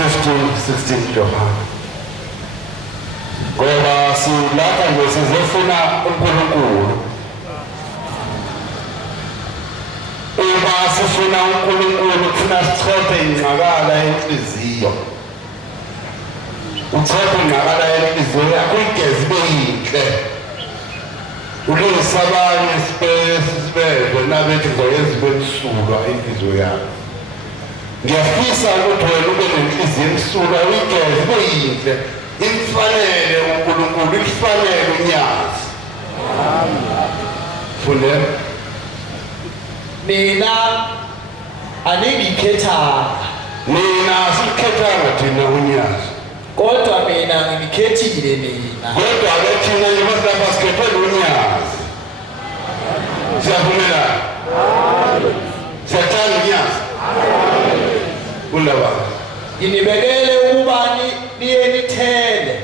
15-16 Johana ngoba silapha nje sizofuna uNkulunkulu sifuna uNkulunkulu kufuna sichophe ingqakala yenhliziyo. Uchophe ingqakala yenhliziyo yakho igezi ibe yinhle. Ulungisa abanye sibeve nabethi ngizoyenza ibe msulwa inhliziyo yakho. Ngiyafisa ukuthi wena ube nenhliziyo emsulwa igezi ibe yinhle. Imfanele uNkulunkulu, ifanele unyazi. Amen. Fundela. Mina aningikhetha. Mina asikhethanga thina unyazi. Kodwa mina ngikhethile mina. Kodwa ke thina njengoba sikhethele unyazi. Siyavumelana. Amen. Siyathanda unyazi. Amen. Ulaba. Nginibekele ukuba niye nithele.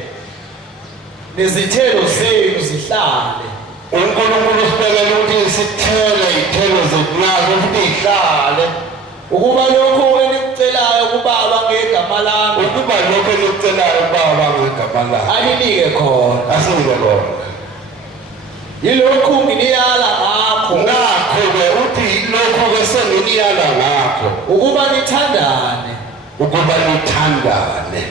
Nezithelo zenu zihlale. uNkulunkulu usibekele ukuthi sithele izithelo zethu nazo futhi ihlale. Ukuba lokho enikucelayo kuBaba ngegama lami. Ukuba lokho enikucelayo kuBaba ngegama lami. Aninike khona. Asinike khona. Yilokhu nginiyala ngakho. Ngakho-ke uthi lokho-ke senginiyala ngakho. Ukuba nithandane. Ukuba nithandane.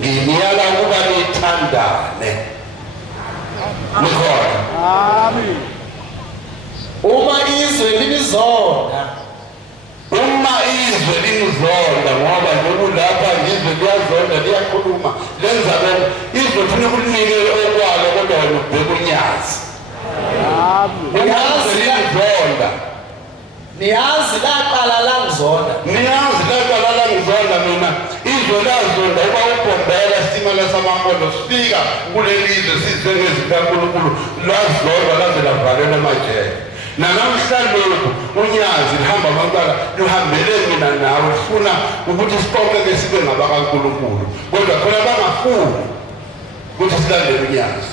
Nginiyala ukuba nithandane. Nikhona. Amen. Uma izwe linizonda. Uma izwe linizonda ngoba njengoba lapha izwe liyazonda liyakhuluma lenza bona izwe funa ukulinike okwalo kodwa wena ubheka unyazi. Niyazi linizonda. Niyazi laqala langizonda. Niyazi laqala langizonda mina. Izwe lazonda uba ubhombela isitimela samampondo sifika kulelizwe sizwe ngezikaNkulunkulu lazonda laze lavalelwa emajele. Namhlanje lokhu unyazi lihamba amaqala luhambele mina nawe ufuna ukuthi siqoqeke sibe ngabakaNkulunkulu kodwa khona bangafuni ukuthi silandele unyazi.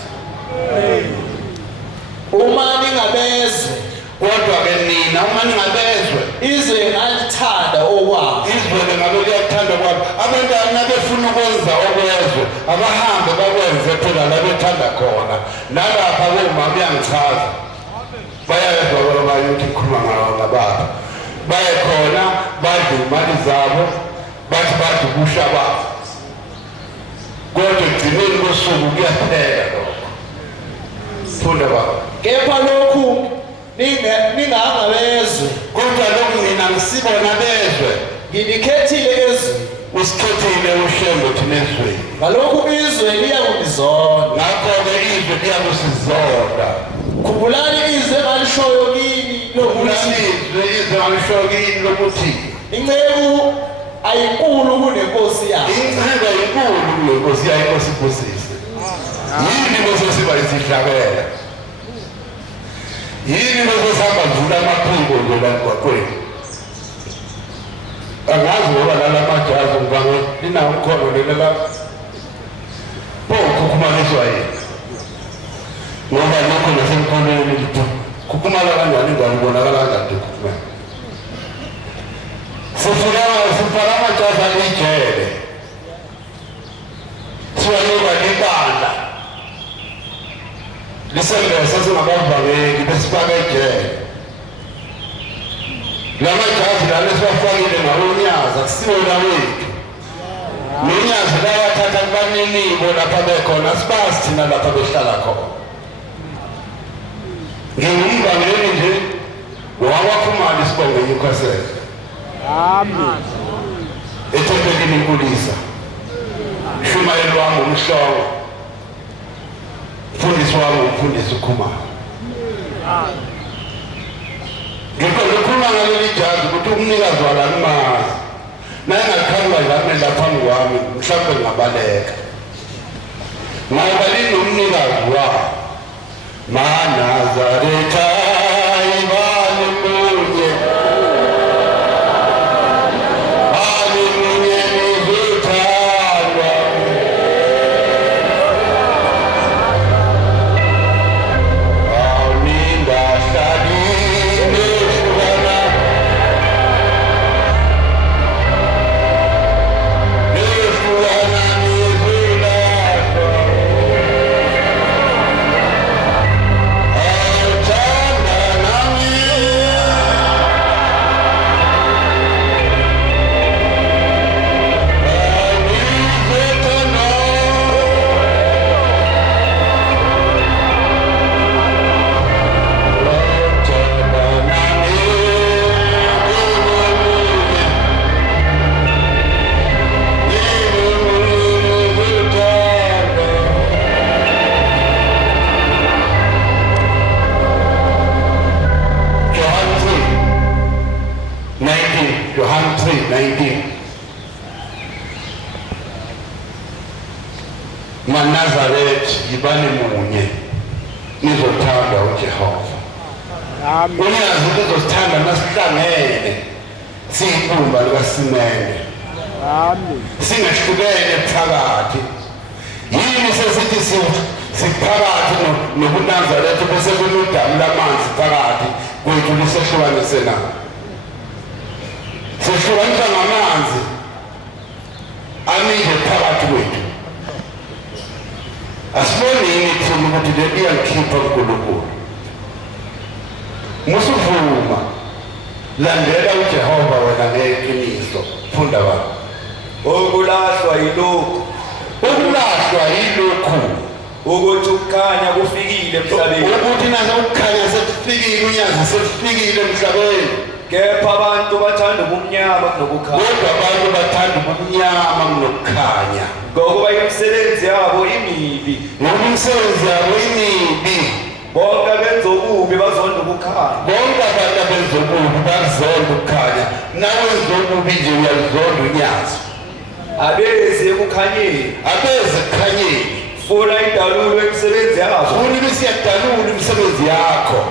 Uma ningabezwe kodwa ke nina uma ningabezwe izwe ngalithanda okwabo. Izwe ngabe liyathanda kwabo. Abantu abafuna ukwenza okwezwe abahambe bakwenze phela la bethanda khona. Nalapha uma kuyangichaza bayezwa abanye ukuthi ngikhuluma ngababa. Baye khona badle imali zabo bathi badle ubusha babo. Kodwa egcineni kosuku kuyaphela lokho. Funda baba. Kepha lokhu ningangabezwe. Kodwa lokhu mina ngisibona bezwe. Nginikhethile ezweni. Usikhethile ushembe thina ezweni. Ngalokhu izwe liyakungizonda. Ngakho-ke izwe liyakusizonda. Khumbulani izwe engalishoyo kini lokuthi izwe engalishoyo kini lokuthi inceku ayinkulu kunenkosi yayo. Inceku ayinkulu kunenkosi yayo inkosi iphosise. Yini bese siba isihlakela. Yini bese sihamba vula amaphiko nje la emgwaqweni. Angazi ngoba lala majazi ngibanga linawo umkhono lelo la. Ukukhumaniswa yini. Ngoba lokho nasemkhonweni lithi kukhumala kanjani ingane ibonakala kanjani ukukhumala. Sifaka amajazi alijele. Siwanika libanda. Lisembese singabavangeli besifaka ejele. Lamajazi lana siwafakile ngawo unyazi akusiwo la wethu. Unyazi lawathatha kubaninibo lapha bekhona sibazi thina lapha behlala khona. Ngingumvangeli nje wawakhumala isibongo eNewcastle. Amen. Ethempelini inkulisa. Shumayeli wami umhlongo. Mfundisi wami umfundisi ukhumalo. Ngikhuluma ngaleli jazi ukuthi umnikazi wala ngimazi. Naye ngakhamba ngame lapha kwami mhlawumbe ngabaleka. Ngoba linomnikazi wabo. Manazaretha ibali munye. Bali munye nizothandwa. maNazaretha yibani munye nizothanda uJehova. Amen. Unyazi uzosithanda nasihlangene siyibumba likaSimende. Amen. Singahlukene phakathi. Yini sesithi siphakathi nobuNazaretha bese kunodamu lamanzi phakathi kwethu lisehlukanise na. Sehlukanisa ngamanzi amile phakathi kwethu. Asibonini thina ukuthi le iyangikhipha uNkulunkulu. Musuvuma landela uJehova wena ngeqiniso. Funda baba. Ukulahlwa yilokhu. Ukulahlwa yilokhu Ukuthi ukukhanya kufikile emhlabeni. ukuthi nazo ukukhanya sesifikile unyazi sesifikile emhlabeni. Kepha abantu bathanda ubumnyama kunokukhanya. Kodwa abantu bathanda ubumnyama kunokukhanya. Ngokuba imisebenzi yabo imibi. Ngoba imisebenzi yabo imibi. Bonke abenza okubi bazonda ukukhanya. Bonke abantu abenza okubi bazonda ukukhanya. Nawenza okubi nje uyazonda unyazi. Abeze ekukhanyeni. Abeze ekukhanyeni. Funa indalulo imisebenzi yabo. Funa ibisiyadalula imisebenzi yakho.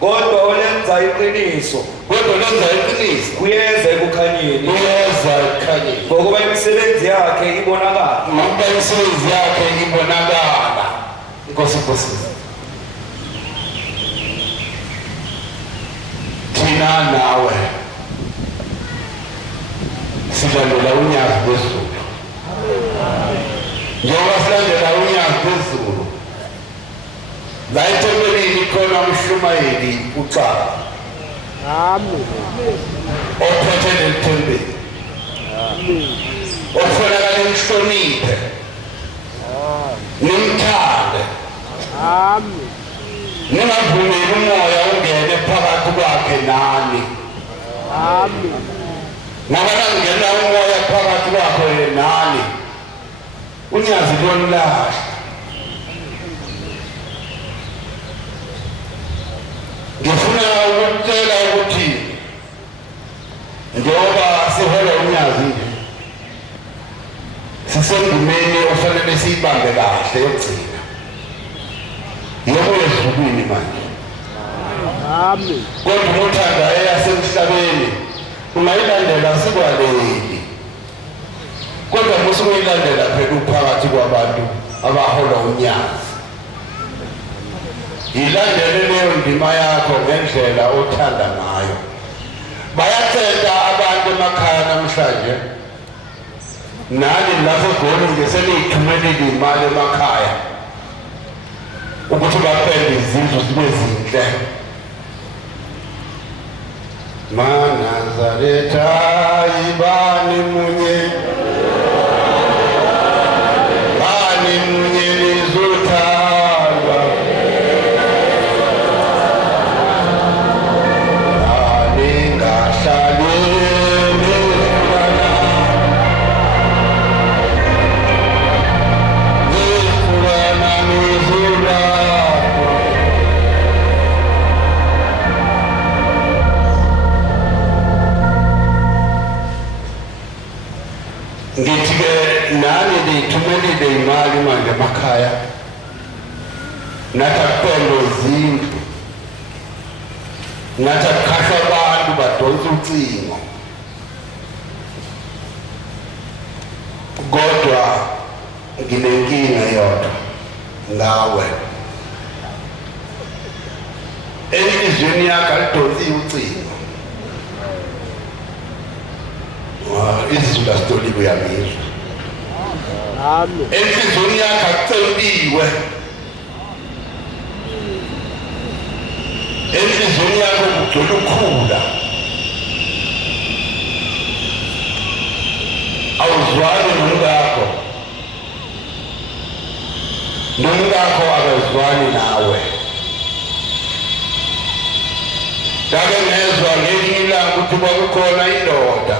Kodwa olenza iqiniso. Kodwa lenza iqiniso. Kuyeza ekukhanyeni. Uyeza ekukhanyeni. Ngokuba imisebenzi yakhe ibonakala. Ngoba imisebenzi yakhe ibonakala. Inkosi. Thina nawe silandela unyazi bezulu. Njengoba silandela unyazi bezulu, la ethempelini khona umshumayeli uCaba. Amen. Ophethe leli thempeli. Amen. Okufanele nimhloniphe. Nimthande. Amen. Ningavumeli umoya ungene phakathi kwakhe nani. Amen. Ngoba nangena umoya phakathi kwakhe nani, unyazi lolahla. Ngifuna ukutshela ukuthi njengoba sihola unyazi nje, sisendumeni ofanele siyibambe kahle yokugcina. Yebo ezulwini manje. Amen. Kodwa uthanda eyasemhlabeni ungayilandela sikwaleli. Kodwa musuyilandela phela uphakathi kwabantu abahola unyazi. Ilandele leyo ndima yakho ngendlela othanda ngayo. Bayathetha abantu emakhaya namhlanje. Nani lapho goli ngeselithumele imali emakhaya ukuthi bapende izindlu zibe zinhle. maNazaretha yibani munye. Bani munye nizothandwa. Bani ngahlali nizulana nizulana. Ngithi-ke nani niyithumelile imali manje emakhaya, nathi akupende izindlu, nathi akukhahla abantu badonsa ucingo. Kodwa nginenkinga yodwa ngawe. Enhliziyweni yakho alidonsiwe ucingo. Izizulu asitoliwe uyamizwa. Amen. Enhliziyweni yakho akuceliwe. Enhliziyweni yakho kugcwele ukhula. Awuzwani nomngakho. Nomngakho akazwani nawe. Ngake ngezwa ngelinye ilanga ukuthi kwakukhona indoda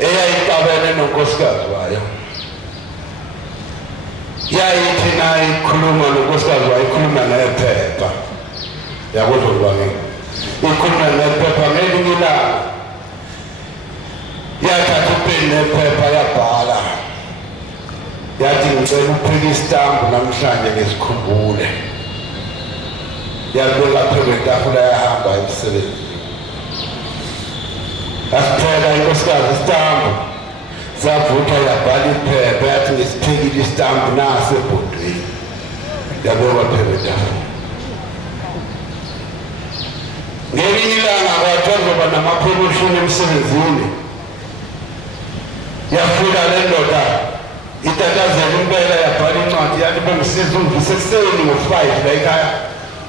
eyayixabene nonkosikazi wayo. Yayithi naye ikhuluma nonkosikazi wayo, ikhuluma nephepha. Yakuzwa ngibani? Ikhuluma nephepha ngelinye ilanga. Yathatha upeni nephepha yabhala. Yathi ngicela ukuphika isitambu namhlanje ngesikhumbule. Yabeka phezu kwetafula yahamba emsebenzini. Asiphela inkosikazi isitambu. Savutha yabhala iphepha yathi ngisiphikile isitambu nasi ebhodweni. Yabeka phezu kwetafula. Ngelinye ilanga kwakuzoba nama-promotion emsebenzini. Yafika le ndoda itatazela impela yabhala incwadi yathi bengisiza ungivise ekuseni ngo-5 la ekhaya.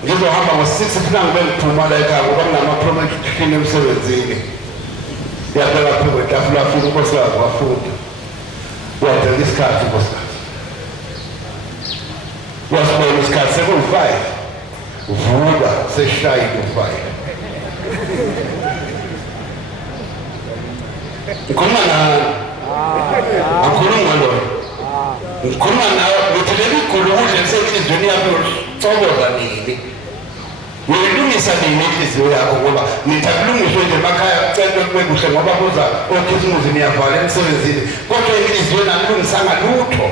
Ngizohamba ngo-6 funa ngibe ngiphuma la ekhaya ngoba kunama-promotion emsebenzini. Yabeka phezu kwetafula afika unkosikazi wafunda. Wabheka isikhathi unkosikazi. Wasibona isikhathi seku-5. Vuka seshayile u-5. Ngikhuluma nani? Angikhuluma lona. Ngikhuluma nawe ukuthi leli gulu kudla lisenhliziyweni yami yothokoza nini. Uyilungisa nini inhliziyo yakho ngoba nithi akulungiswe nje emakhaya kucelwe kube kuhle ngoba kuza okhisimuzi niyavala emsebenzini. Kodwa inhliziyo nami ilungisanga lutho.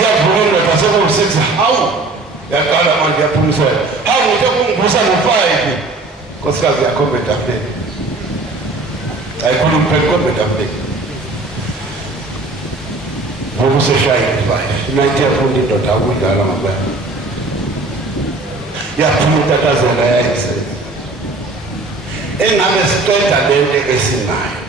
Yavuka ndoda seku-6 hawu yaqala manje yaphumisela. Hawu ngithe kungibusa ngo-5. Nkosikazi yakhomba etafuleni. Ayikhuluma phela ikhomba etafuleni. Ngoba useshayile 5. Nayithi yafunda indoda ukudlala ngabani. Yaphuma itatazela yayisebenza. Engabe siqeda lento esinayo.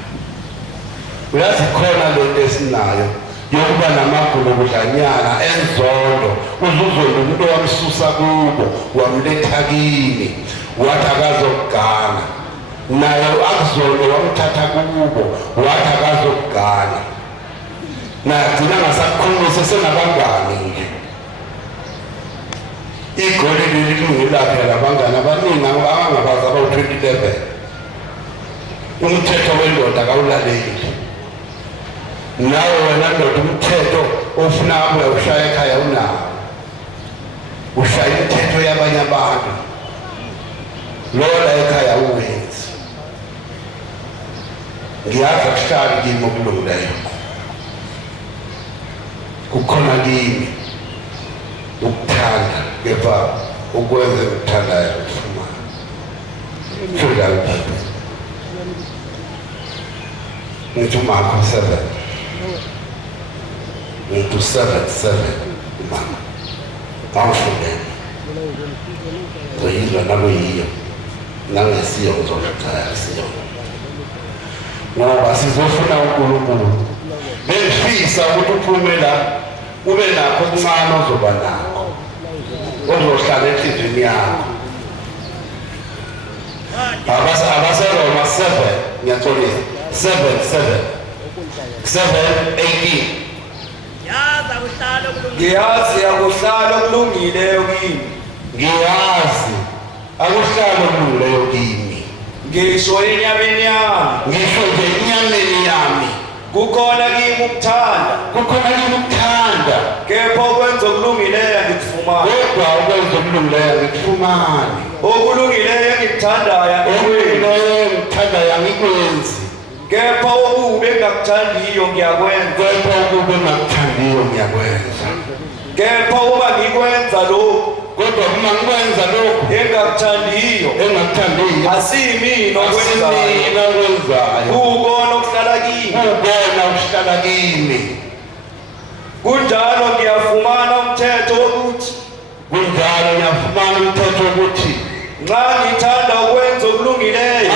Uyazi khona lento esinayo. Yokuba namagulu kudlanyana enzondo uzuzolo umuntu wamsusa kubo wamletha kini wathi akazokugana naye akuzolo wamthatha kubo wathi akazokugana naye agcina ngasakhulumisa senabangani nje igoli leli lingilapha labangani abaningi abangabazi abawu-2011 umthetho wendoda kawulaleli. Nawe wena ndoda umthetho ofuna abuya ushaya ekhaya unawo. Ushaya imithetho yabanye abantu. Lola ekhaya uwenzi. Ngiyazi akuhlali kimi okulungileyo. Kukhona kimi ukuthanda kepha ukwenza ukuthandayo ukufumana. Shula uphathe. Ngithi umakho 7. Into 7 mama awufundele uyizwa nalo yiyo nangesiyo uzolethaya siyo ngoba sizofuna uNkulunkulu befisa ukuthi uphume la ube nakho okuncane ozoba nakho ozohlala enhlizweni yakho abaseRoma 7 ngiyatholisa 7:18 Ngiyazi akuhlala okulungileyo kimi. Ngiyazi akuhlala okulungileyo kimi. Ngisho enyameni yami. Ngisho nje enyameni yami. Kukhona kimi ukuthanda. Kukhona kimi ukuthanda. Kepha okwenza okulungileyo ngikufumana. Kodwa okwenza okulungileyo ngikufumana. Okulungileyo ngikuthandayo angikwenzi. Kepha okubi engakuthandiyo ngiyakwenza. Kepha okubi engakuthandiyo ngiyakwenza. Kepha uma ngikwenza lokho. Kodwa uma ngikwenza lokho engakuthandiyo asiyimina okwenzayo. Ukubona okuhlala kimi. Kunjalo ngiyafumana umthetho wokuthi. Nxa ngithanda ukwenza okulungileyo.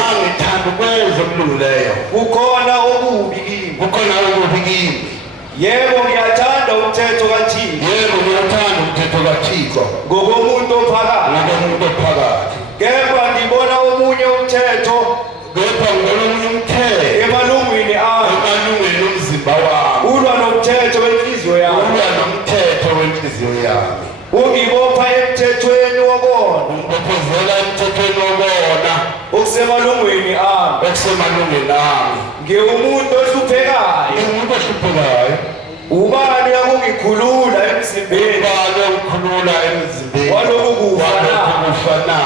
Kukhona okubi kimi. Yebo ngiyathanda umthetho kaThixo. Ngokomuntu ophakathi. Kepha ngibona omunye umthetho. Emalungwini omzimba wami. Ulwa nomthetho wenhliziyo yami. Ungibopha emthethweni wokona. Okusemalungwini ami. Ngiwumuntu ohluphekayo. Ubani ongikhulula emzimbeni. Walokhu kufa na.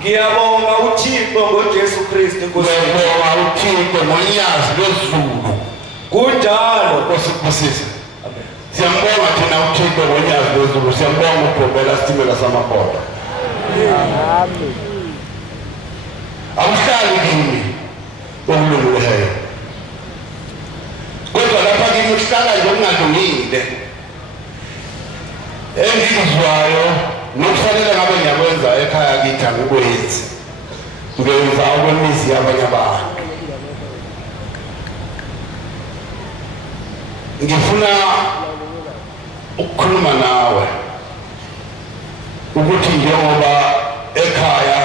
ngiyabonga uThixo ngoJesu Kristu Nkosi. Ngiyabonga uThixo ngonyaka lwezulu. Kunjalo Nkosibusisa. Siyambonga thina uThixo ngonyaka lwezulu. Siyambonga uGobela Sitimela Samabhoda. Amen. Awuhlali kimi okulungileyo. Kodwa lapha kimi uhlala nje ungalungile. Engizwayo nokufanele ngabe ngiyakwenza ekhaya kithi angikwenzi. Ngenza okwemizi yabanye abantu. Ngifuna ukukhuluma nawe ukuthi njengoba ekhaya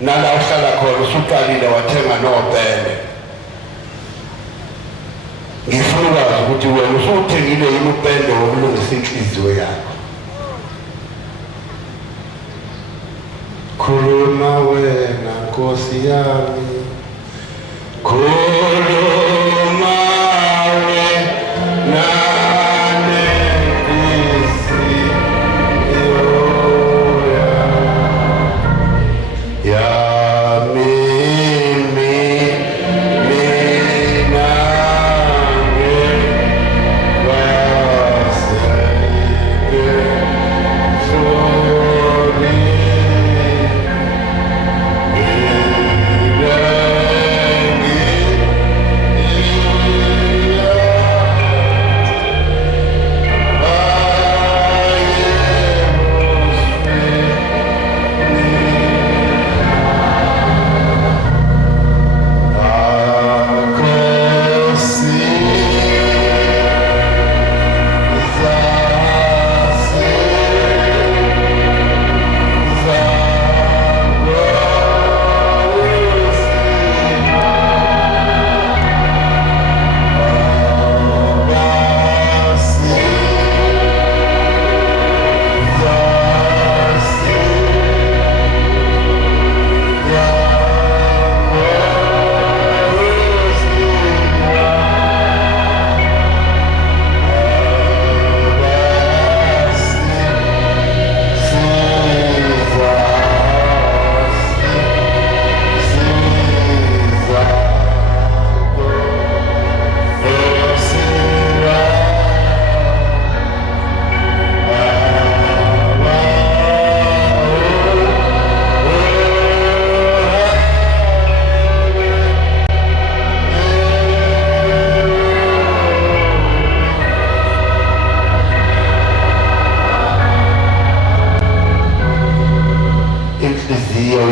nala uhlala khona usuqalile wathenga nopende. Ngifuna ukwazi ukuthi wena usuthengile yini upende wokulungisa inhliziyo yakho. Khuluma wena Nkosi yami. Khuluma wena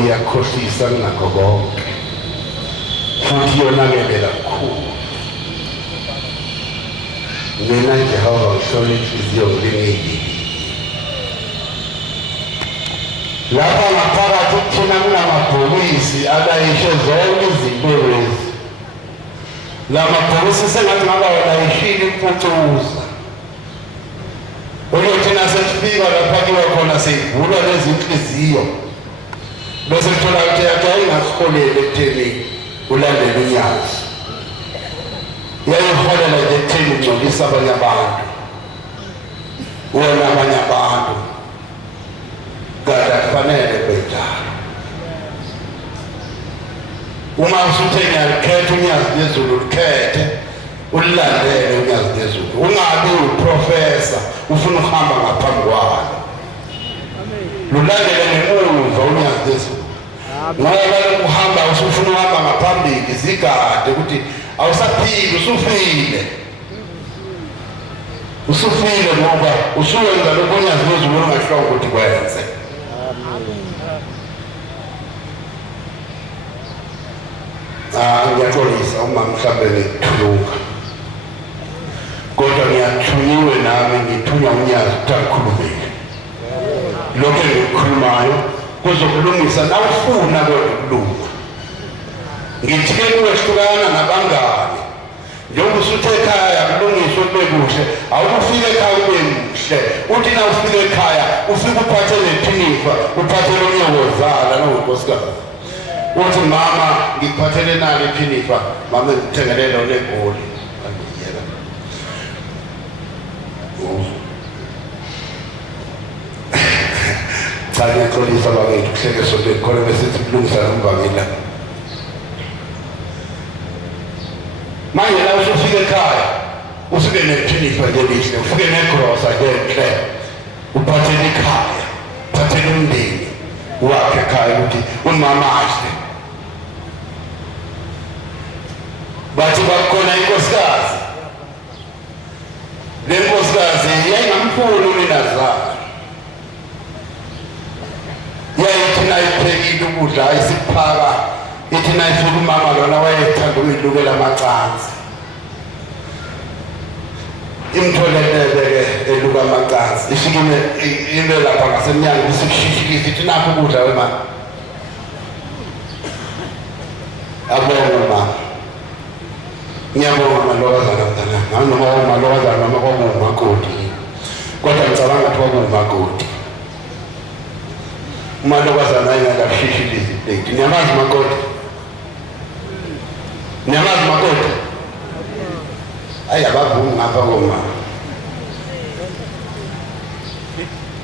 iyakhohlisa kunakho konke futhi yonakele kakhulu. Mina Jehova ngihlola inhliziyo ngilingile. Lapha ngaphakathi kuthina kunamabhokisi alayishe zonke izinto lezi. Lamabhokisi sengathi ngaba walayishile impucuza. Uyothina sesifika lapha kiwa khona sivula lezi inhliziyo. Bese thola ukuthi ayingasikholele ekutheni ulandele unyazi. Yayiholela nje ekutheni ungcolisa abanye abantu. Wona abanye abantu. Kanti akufanele benjalo. Uma usuthe ngiyakhetha unyazi lezulu likhethe ulilandele unyazi lezulu. Ungabi uprofessor ufuna ukuhamba ngaphambi kwalo. Lulandele ngemuva unyazi lezulu. Ngoba ukuhamba usufuna ukuhamba ngaphambili zigade ukuthi awusaphili usufile ngoba usuwenza lokho unyazi lezulu ongahloko ukuthi kwenze. Ngiyaxolisa uma mhlawumbe ngithuluka. Kodwa ngiyathunyiwe nami ngithunywa unyazi ukuthi angikhulumile. Lokho engikukhulumayo kuzokulungisa nawufuna kodwa. Ngithike kuwehlukana nabangani. Njengoba usuthe ekhaya kulungiswe kube kuhle, awufike ekhaya ube muhle. Uthi na ufike ekhaya ufike uphathe lephinifa, uphathe lonyokozala nonkosikazi. Uthi mama ngikuphathele nani iphinifa, mama ngithengele lona egoli. sangiyaxolisa bakwethu kuhleke esontweni khona besithi kulungisa nomvangela manje la usufika ekhaya ufike nephinifa nje lihle ufike negrosa nje enhle uphathele ekhaya uphathele umndeni wakhe ekhaya ukuthi umama ahle bathi bakhona inkosikazi le nkosikazi yayingamfuni uninazana yayithi nayiphekile ukudla ayisiphaka ithi nayifika umama lona wayethanda ukuyilukela amacansi imtholelele eluka amacansi ifikile ile lapha ngasemnyango isikushishikisa ithi nakho ukudla wemama abonga mama ngiyabonga malokazana mntanami noma umalokazana noma kwakungumakoti kodwa ngicabanga ukuthi kwakungumakoti umalokazana ayengakashishilizi plate niyamazi makoti niyamazi makoti ayabavumi ngapha koma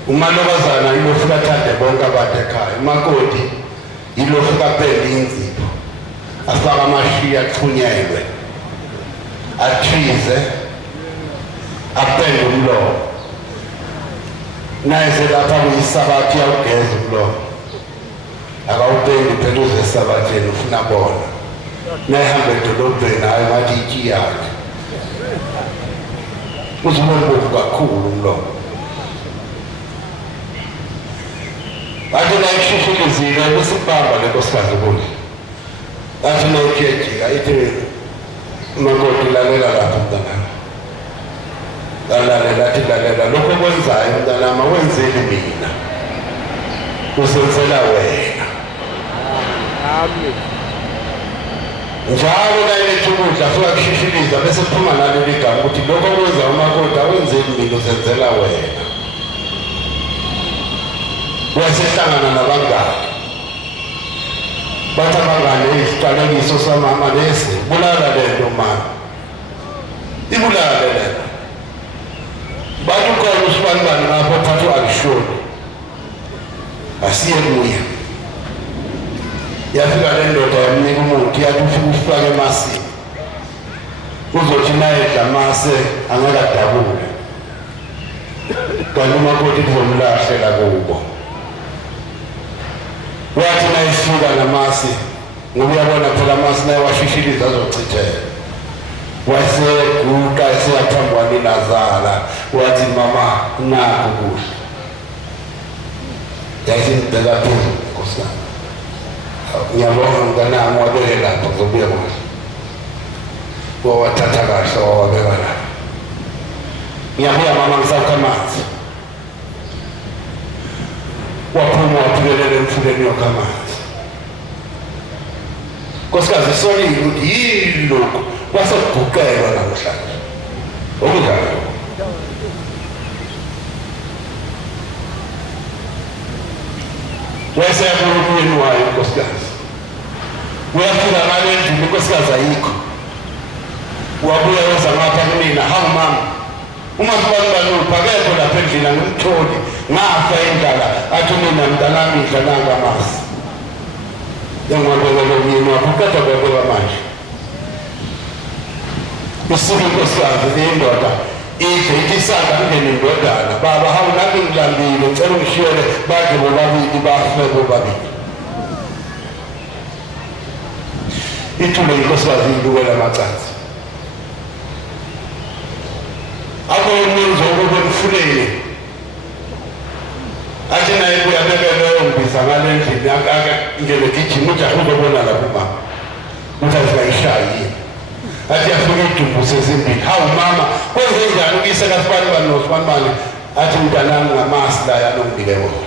umalokazana ilofika athande bonke abantu ekhaya umakoti ilofika apende inzipho afaka amashiya axhunyelwe athize apende umlomo nayise lapha kuyisabathi yawugeza umlomo akawupendi phela uze esabatheni ufuna bona nayihambe edolobheni hayi ngathi iti yakhe uzibona bovu kakhulu umlomo athi nayishushulizile besibamba le nkosikazi kule athi nayikhejika ithi umakoti lalela lapha mntanami lalela athi lalela lokho kwenzayo mntanami awenzeli mina usenzela wena njalo nayiletha ukudla fuka kushishiliza bese kuphuma naleli gama ukuthi lokho kwenza umakoti awenzeli mina usenzela wena wasehlangana nabangani bathi abangane isiqalekiso samama lesi bulala lento mama ibulala lento bathi ukhona usibanibani ngapho thathu alishoni asiye kuye yafika le ndoda yamnika umuthi yathi ufika ufake emasini uzothi naye dlamase angakadabule kanti umakoti kuzomlahlela kubo wathi nayisuka namasi ngoba uyabona phela amasi naye washishiliza azochithela waseguqa eseyaphambi kwaninazala wathi mama nakho kuhle yayisindibheka phezulu nkosana ngiyabonga mntanami wabeke lapho kuzobuya kuhle wawathatha kahle wawabeka lapho ngiyabuya mama ngisakha amanzi waphuma waphulelela emfuleni yokha amanzi nkosikazi solile ukuthi yini lokhu kwaseguqelwa namhlanje okunjalo wayeseyabona umyeni wayo nkosikazi uyafika ngale ndlu inkosikazi ayikho wabuya weza ngapha kunina hawu mama uma sibanibani uphakekho lapha endlini angimtholi ngafa endlala athi mina mntanami idla nangamasi yangwabekela umyeni wakho kodwa kwabeka manje usuke inkosikazi leyindoda idle ithi isanda kungene indodana baba hawu nami ngilambile ngicela ungishiyele badle bobabili bafe bobabili ithule inkosikazi ilukela amacansi akoyenza ukuba emfuleni athi naye kuyabeka leyo mbiza ngale ndlini ngelekijima ujahe uzobona lapho umama ukuthi azingayishayi athi afike idumbu sezimbili hawu mama kwenze njani ukuyise kasibanibani nosibanibani athi mntanami ngamasi la yanongibile wona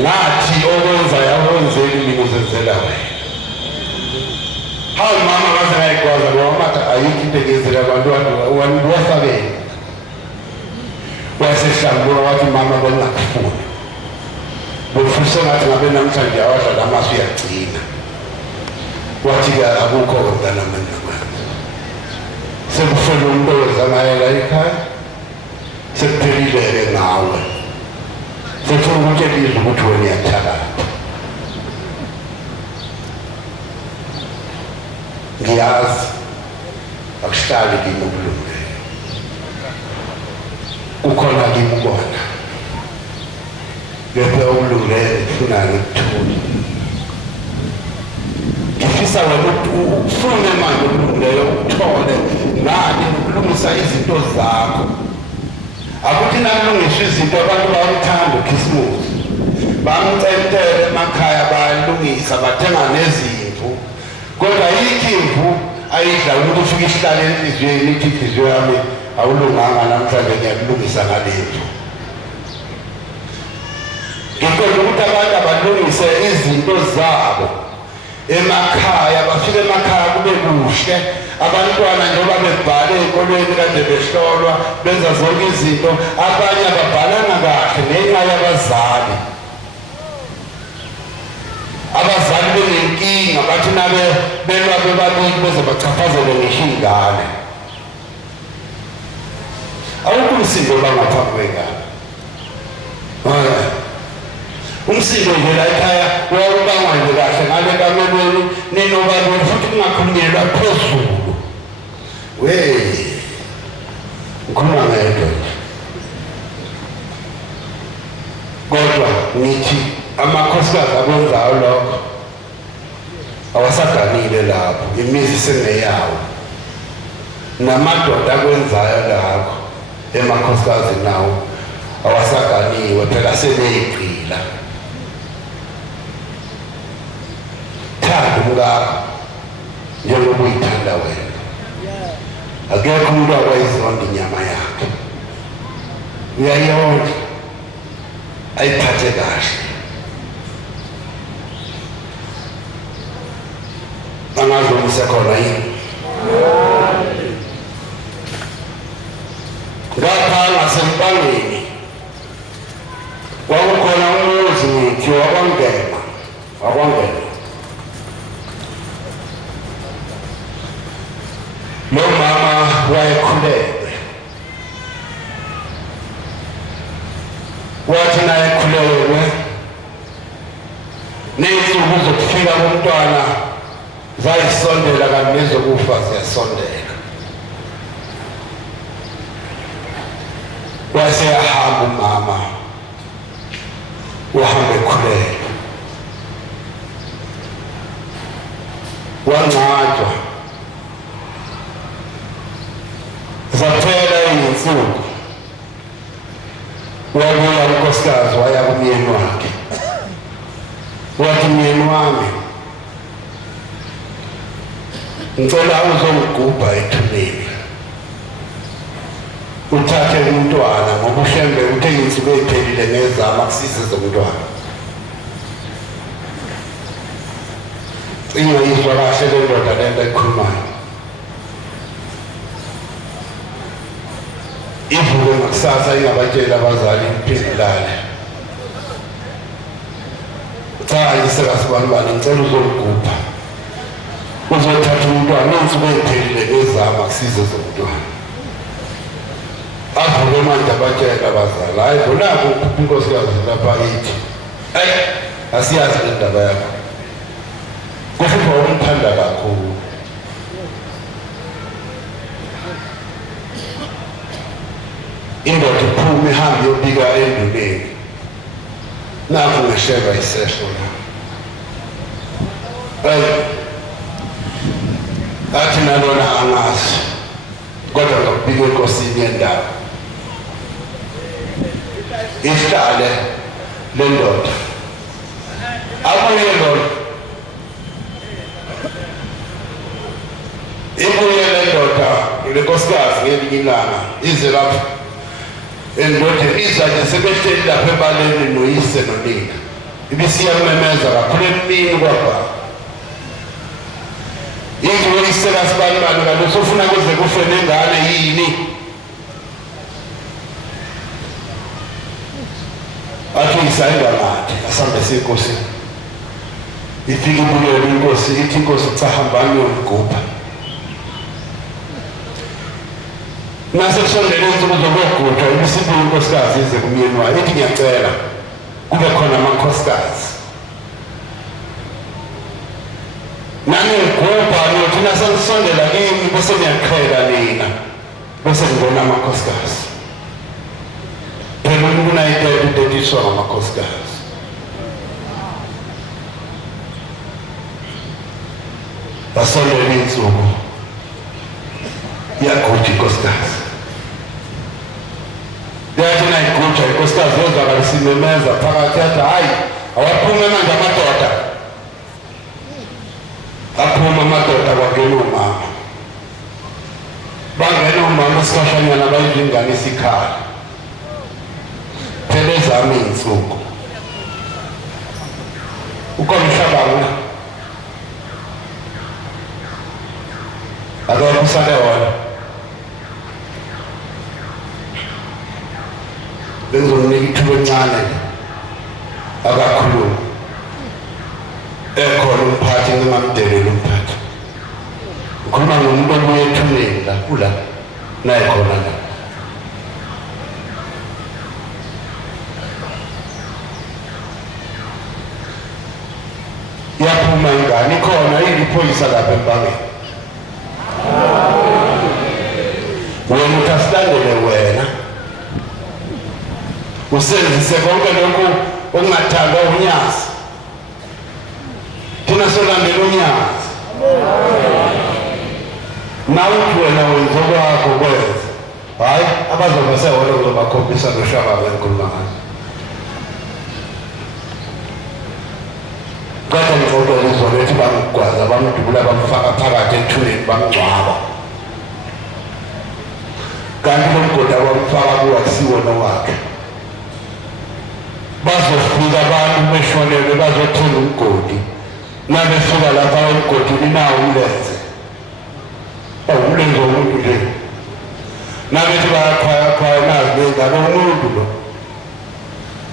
ngathi okwenza yakwenzeli mina uzenzela wena hawu mama ngaze ngayikwaza ngoba mathi ayikho into engenzela abantwana wasabela wasehlangula wathi mama bengakufuni befuse ngathi ngabe namhlanje awadla lamasi uyagcina wathi-ke akukho mntanami sekufela umuntu oweza ngaye la ekhaya sekuphelile-ke ngawe elizwe ukuthi wena uyathakatha. Ngiyazi akuhlali kimi ukulungela, kukhona kimi ukona kepha ukulungela kufuna ngikuthule. Ngifisa wena ufune manje ukulungela uthole nani ukulungisa izinto zakho. Akuthi nakulungiswa izinto abantu bayakuthanda uKhisimusi, bamcentele emakhaya bayalungisa, bathenga nezimvu, kodwa yikho imvu ayidla ukuthi ufike ihlale enhliziyweni ithi inhliziyo yami awulunganga namhlanje ngiyakulungisa ngalemvu. Ngicela ukuthi abantu abalungise izinto zabo emakhaya, bafike emakhaya kube kuhle. Abantwana njengoba bebhala ey'kolweni kade behlolwa benza zonke izinto, abanye ababhalana kahle ngenxa yabazali. Abazali benenkinga bathi nabe belwa bebabili beze bachaphazele ngisho ingane. Awukho umsindo bangaphambi kwengane. Umsindo nje la ekhaya wawubangwa nje kahle ngale kamelweni ninobabili futhi kungakhulunyelwa phezulu. Ngikhuluma ngedwa nje. Kodwa ngithi amakhosikazi akwenzayo lokho awasaganile lapho, imizi seneyawo. Namadoda akwenzayo lapho emakhosikazi nawo awasaganiwe, phela seneyigqila. Thanda umkakho njengoba uyithanda wena. Akekho umuntu akayizonda inyama yakhe, uyayonda ayiphathe kahle. Angazi umusekhona yini? Ngapha ngasempangeni kwakukhona umuzi ngithi wakwangena. Lo mama wayekhulelwe, wathi naye ekhulelwe ney'nsuku zokufika komntwana zayisondela kanti nezokufa ziyasondela. Waseyahamba umama, uhambe ekhulelwe, wangcwatshwa. Zaphela iy'nsuku, wabuya unkosikazi waya kumyeni wakhe, wathi myeni wami ngicela uzongigubha ethuneni, uthathe umntwana ngoba uHlembe uthe iy'nsuku ey'phelile ngezama akusize zomntwana. Ingayizwa kahle le ndoda lento ekhulumayo. Ivuke ngakusasa ingabatshela abazali iphendulane. Cha yisekasibani ngicela uzongigubha, uzothatha umntwana iy'nsuku ey'phelile ngezama akusize zomntwana. Avuke manje abatshela abazali, hayi bonako ukhupha inkosikazi lapha ithi asiyazi le ndaba yakho, kuhlupha umthanda kakhulu. Indoda iphume ihambe iyobika enduneni, nakhu ngesheba isehlo la. Athi nalona angazi, kodwa ngakubika enkosini yendawo. Ihlale le ndoda, abuye lona, ibuye le ndoda le nkosikazi ngelinye ilanga ize lapha endodeni, iza nje sebehleli lapha ebaleni noyise nonina, ibisiyamemeza kakhulu emini kwaba. Yithi weyisekasibani kanti usufuna kuze kufe nengane yini? Athi uyisayinda ngathi asambe senkosini. Ifike ibuyele inkosi, ithi inkosi cha hambani yomgubha. Nase kusondele insuku zokugubha, ibisibuye inkosikazi ize kumyeni wayo, ithi ngiyacela kube khona amakhosikazi. Nami ngigubha nothi nasisondela kimi bese ngiyakhela nina bese ngibona amakhosikazi. Phela umuntu unayithethe dediswa ngamakhosikazi. Basondela insuku yaguthi inkosikazi. Yathi nayigutsha inkosikazi yozwakala simemeza phakathi yathi hayi awaphume manje amadoda. Aphuma amadoda kwangena umama. Bangena umama esikhashanyana bayidinganisa ikhaya. Phela ezami insuku. Ukomhlabana. Akekho usale wona. Bengizonika ithuba encane akakhuluma. Ekhona umphathi engingamdeleli umphathi. Ngikhuluma ngomuntu obuye ethuneni la kula naye khona la. Yaphuma ingane ikhona iphoyisa lapha empangeni. Wena uthasilandele wena. Usenzise konke lokhu okungathandwa unyazi. Thina solandela unyazi. Nawuthi wena wenza okwakho kwenza. Hayi abazoba seholo uzobakhombisa noshaka benkuluma ngayo. Kade ngixoxa izolo ethi bangigwaza bamdubula bamfaka phakathi ethuneni bamngcwaba. Kanti lo mgoda wamfaka kuwasiwo nowakhe. Bazofika abantu beshonelwe bazothola umgodi. Nabesuka lapha umgodini nawo umlenze. Umlenze womuntu nje. Nabethi bayakhaya nazi ngalo umuntu lo.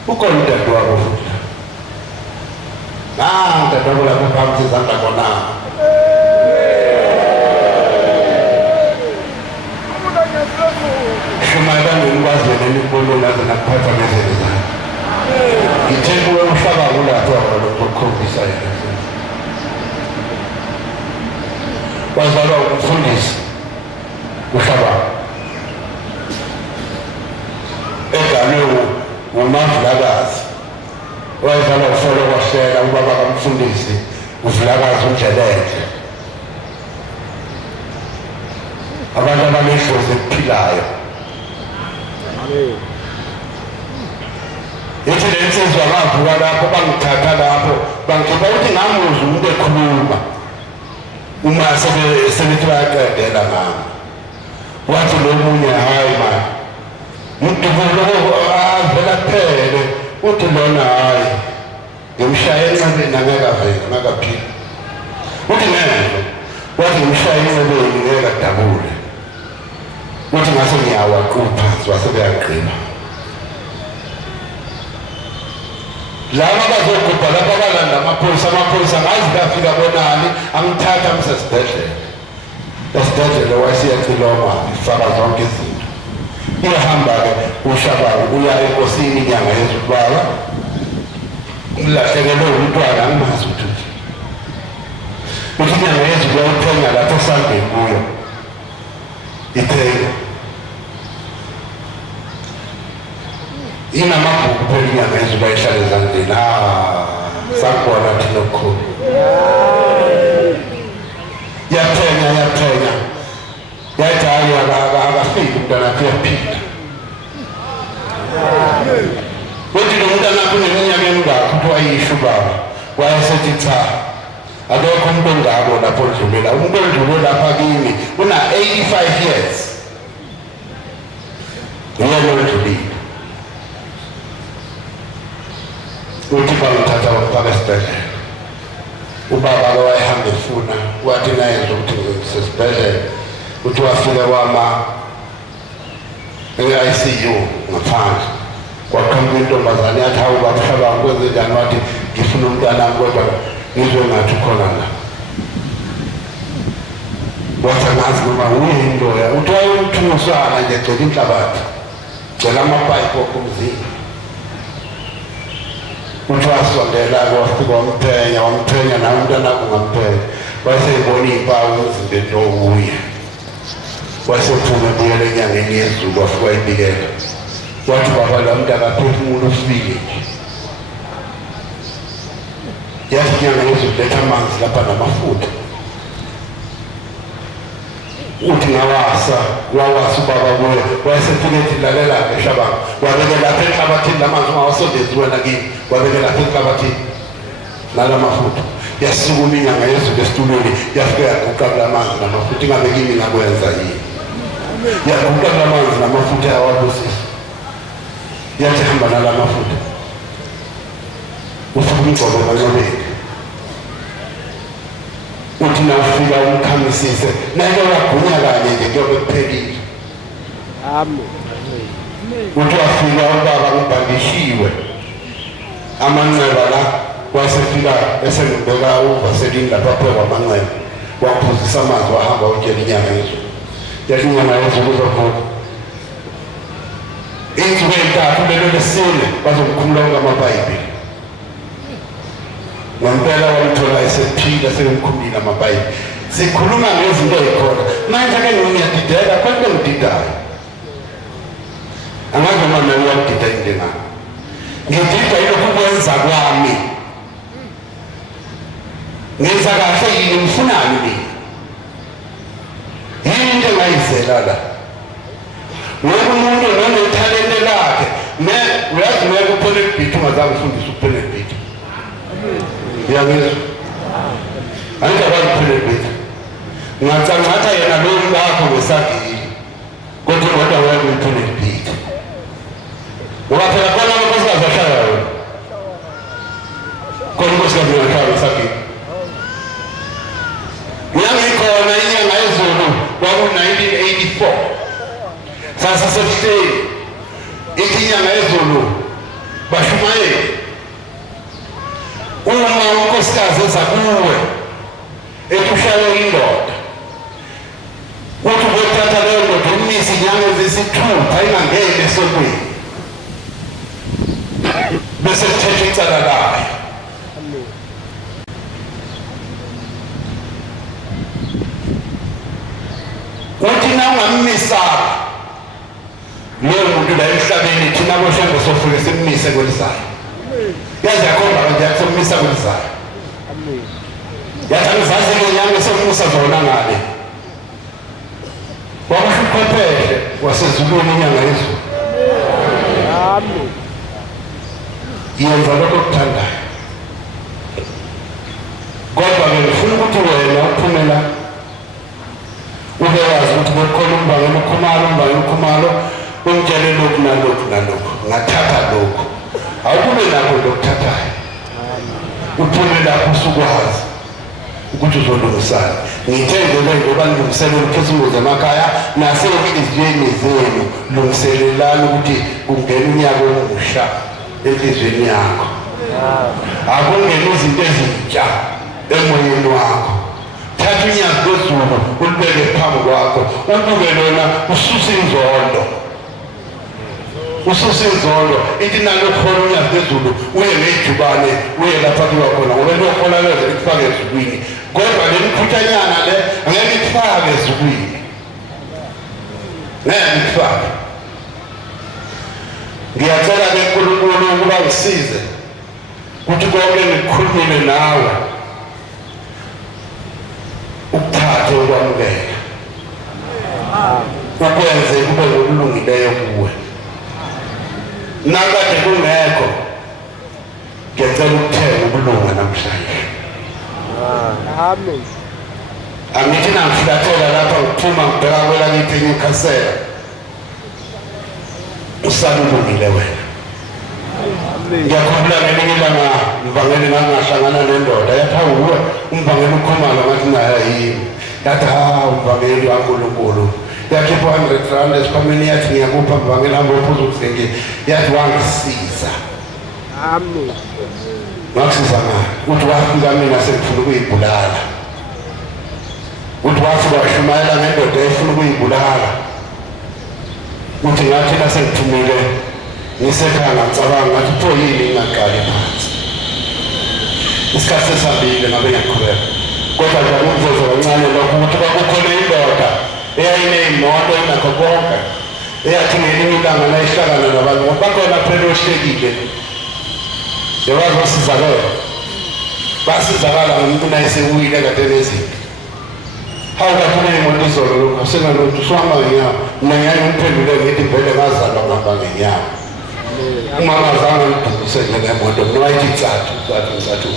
Ukhona umdadu wabo futhi. Umdadu lapha phambi izandla khona. Shumayela ngikwazi nemibolo nazo nakuphatha ngezenzana. Ngithemba umhlaba kulapho lokukhombisa yena. Wazalwa umfundisi uhlaba. Eganwe uMavulakazi. Wazalwa ufolo kwashela ubaba kamfundisi uVulakazi uNjelele. Abantu abanehlozi ekuphilayo. Ithi lensizwa bavuka lapho bangithatha lapho bangikhipha ukuthi ngamuzi umuntu ekhuluma. Uma sebethi bayaqedela ngami. Wathi lo munye hayi man. Udubulo avela phele uthi lona hayi. Ngimshaya enxebeni angekavela ngakaphila. Uthi ngeke. Wathi ngimshaya enxebeni ngekadabule. Uthi ngase ngiyawaqupha wasebeyaqina. Laba bazogubha lapha balanda amaphoyisa ngazi bafika bonani angithatha umsesibhedlela. Esibhedlela wasiyaciloma ifaka zonke izinto. Iyahamba ke uShababu uya enkosini inyanga yezubaba. Umlahlekelwe umntwana angimazi ukuthi. Uthi inyanga yezubaba uphenya lapho sandeni kuyo. Ithenge. Inamabhuku phela inyanga yezubaba ihlale ezandleni. Sakubona thina okukhulu. Yaphenya. Yathi hayi akafiki umntwana wakhe uyaphila. Uthi lo mntwana wakhe uneminyaka emingaki uthi wayisho ubaba. Wayesethi cha. Akekho umuntu ongako lapho odlulela. Umuntu odlule lapha kimi una 85 years. Uyena odlulile. Uthi bangithatha wafaka esibhedlela. Ubaba wayehamba efuna wathi naye ukuthi sesibhedlela uthi wafika kwama ICU ngaphandle kwaqhamuka intombazane yathi hawu babuhlaba ngikwenze njani wathi ngifuna umntwana kodwa ngizwe ngathi khona la wathi ngazi noma uyindoya uthi wayemthusana nje cela inhlabathi cela amapayipi okumzini uthi wasondela-ke wafika wamphenya nawe umntanakho ungamphenya waseyibona iy'mpawu emzimbeni lowuye wasephuma ebuyela enyangeni yezulu wafika wayibikela wathi baba la muntu akaphefumula usibili nje yathi inyanga yezulu letha amanzi lapha namafutha uthi ngawasa ubaba kuye wayesefike ethi lalela-ke Shabanga wabeke lapha enhlabathini lamanzi ungawasondezi wena kimi wabeke lapha enhlabathini nala mafutha yasukuma inyanga yezulu esitulweni yafike yaguqa kula manzi namafutha ingabe kimi ngakwenza yini yaguqa kula manzi namafutha yawabusisa yathi hamba nala mafutha ufike umgcobo emanxebeni uthi nawufika umkhamisise nake wagunya kanye nje kuyobe kuphelile. Amen. Uthi wafika ubaba ngibhandishiwe amanxeba la wasefika esengibeka uvaselini lapha phezu kwamanxeba waphuzisa amanzi wahamba utshela inyanga yezulu yathi inyanga yezulu uzovuka insuku ey'ntathu lelo lesine bazomkhulula ngamabhayibheli ngempela wamthola esephila sekumkhulile amabhayibheli sikhuluma ngezinto ey'khona manje-ke ngiyadideka konke ngididayo angazi noma nawe uyakudida into engami ngidida yilokhu kwenza kwami ngenza kahle yini ngifunani mina yini into engayizela la ngoba umuntu nonethalente lakhe uyazi meke uPenelbit ungazange ufundise uPenelbit uyangizwa angikwazi uPenelbit ngathi yena lo lakho ngesagili kodwa wena uPenelbit ngoba phela khona amakhosikazi ahlala wena khona unkosikazi ahlala ngesagili ngiyangikhona inyanga yezulu kwaku-1984 sasasekuhleli ithi inyanga yezulu bashumayeli uma unkosikazi eza kuwe ethi ushaye indoda uthi ukuyothatha leyo ndoda umise inyanga eziyisithupha ingangeni esontweni bese kuthetha icala layo uthi na ungammisanga loyo muntu la emhlabeni thina boshengo sofike simmise kwelizayo yazi yakhomba kanje yakusomisa kwelizayo yathi angizazi-ke nyanga esommusa zona ngale wakusho uqhwepheshe wasezulwini inyanga yezulu yenza lokho okuthandayo kodwa-ke ngifuna ukuthi wena uphumela ube wazi ukuthi kukhona umbangela ukhumalo umtshele lokhu nalokhu ngathatha lokhu awukube nakho lokuthathayo uphume lapho usukwazi ukuthi uzolungisana ngithenzele ngoba ngilungiselela ukuphefumuza emakhaya nasezinhliziyweni zenu lungiselelani ukuthi kungena unyaka omusha enhliziyweni yakho akungena izinto ezintsha emoyeni wakho thatha unyazi lwezulu ulibeke phambi kwakho ubuke lona ususe inzondo ithi nalokhona unyazi lwezulu uye ngejubane uye lapha kuwa khona ngoba lokhola leze likufake ezulwini kodwa le mkhuthanyana le angeke ikufake ezulwini ngeke ikufake. Ngiyacela ke uNkulunkulu ukuba ngisize ukuthi konke ngikhulumile nawe ukuthathe ukwamukela ukwenze kube ngokulungileyo kuwe nakade kungekho ngiyacela ukuthenga ukulunga namhlanje. Amen. Angithi nangifulathela lapha ukuphuma ngibheka kwelakithi eNyukhasela usalulungile wena. Ngiyakhumbula ngelinye ilanga ngivangele ngangahlangana nendoda yathi awuwe umvangeli ukhumalo ngathi naye yini yathi umvangeli kaNkulunkulu yathi 400 rand esikhwameni yathi ngiyakupha mvangeli hamba uphuza ukuzengi yathi wangisiza. Amen. Ngasiza ngani uthi wafika mina sengifuna ukuyibulala uthi wafika washumayela ngendoda efuna ukuyibulala uthi ngathi nasengithumile ngisekhaya ngacabanga ngathi pho yini ngaqale phansi isikhathi sesihambile ngabe ngiyaqhubeka kodwa nje umvuzo kancane lokho ukuthi kwakukhona indoda eyayiney'moto inakho konke eyathi ngelinye ilanga nayihlangana nabantu ngoba bakhona phela ohlekile njengoba basizakala basizakala ngomuntu nayesewile kade nezinto hawu kakhulu iy'moto izolo lokhu asengalokhu usuhamba ngenyawo mina ngiyanye umphendule ngithi vele ngazalwa ngihamba ngenyawo umama azange ngidukise nje ngemoto mina wayithi ngisathu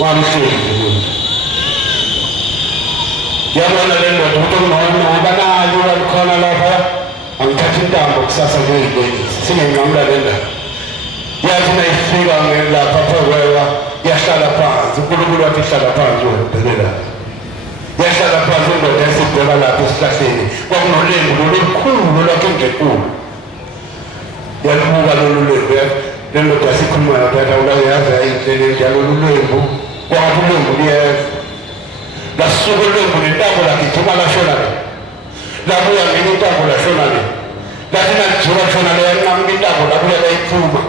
wamhleli umuntu yabona le ndoda ukuthi ngoba nayo walikhona lapha angithatha intambo kusasa njengoyibonisa singenqamula le ndaba yathi nayifika lapha phakwewa yahlala phansi unkulunkulu wathi ihlala phansi webhelela yahlala phansi indoda esibheka lapha esihlahleni kwakunolembu lolukhulu lwakhe ngekulu yalubuka lolu lembu le ndoda yasikhuluma yaphatha ulayazi ayinhlele njalo lolu lembu kwathi ulembu liyeza lasuka ulembu nentambo lagijima lashona le labuya ngenye intambo lashona le lathi nalijika shona le yanqamuka intambo labuya layiphuma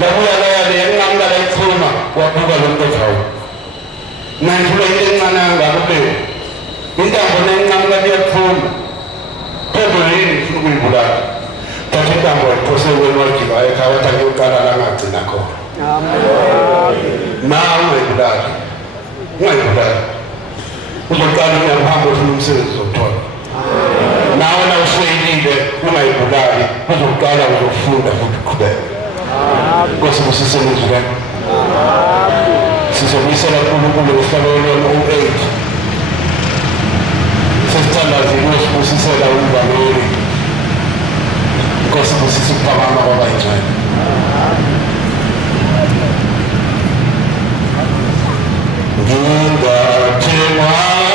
labuya layale yanqamuka layiphuma wabuka lo muntu hawu nandlula into encane kangaka ulembu intambo nenqamuka liyaphuma phela yini ufuna ukuyibulala thatha intambo wayiphose wena wajika ekhaya wathi angiyokala la ngagcina khona na ungayibulali uzoqala uyahamba ufuna umsebenzi uzothola nawe na useyilile ungayibulali uzoqala uzofunda futhi uqhubeka Nkosi kusisemezwe sizobuyisela uNkulunkulu ngesihlalo u-8 sesithandazile usibusisela uMvaleli Nkosi kusisiphakama kwabayingcwele Nginga